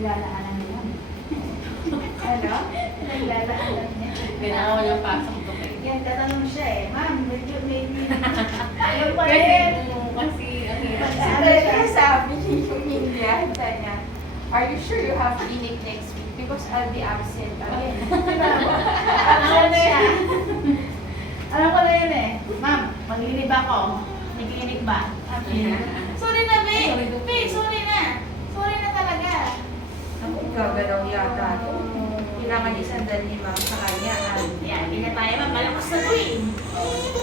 pinaglalaanan niya. Ano? Pinaglalaanan niya. Kailangan ko yung pasok ko kayo. Yan, tatanong siya eh. Ma'am, medyo. Ano pa Kasi, rin? kasi, ang hirap. Ano Sabi yung India, sabi niya, are you sure you have clinic next week? Because I'll be absent again. Ano siya? Alam ko na yun eh. Ma'am, maglilib ako. May clinic ba? Sorry na, babe. Babe, sorry na. Sorry na talaga. Ako, gagalaw yata ito. Kailangan isang dal ni ma'am sa kanya. Yan, hindi na tayo. Malakas na to eh.